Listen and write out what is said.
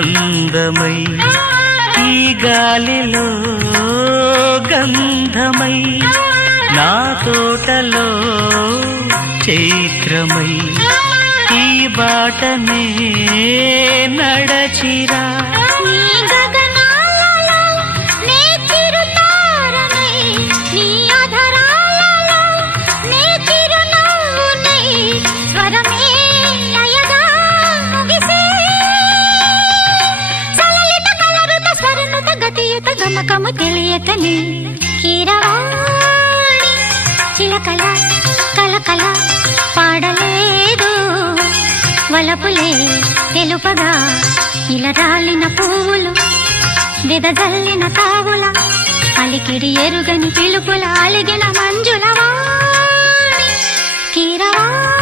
అందమై ఈ గాలిలో గంధమై నా తోటలో చైత్రమై ఈ బాటనే నడచిరా గమకము తెలియతని కీరవాణి చిలకల కలకల పాడలేదు వలపులే తెలుపగా ఇలా రాలిన పువ్వులు వెదజల్లిన తావుల అలికిడి ఎరుగని పిలుపుల అలిగిన మంజుల వాణి కీరవాణి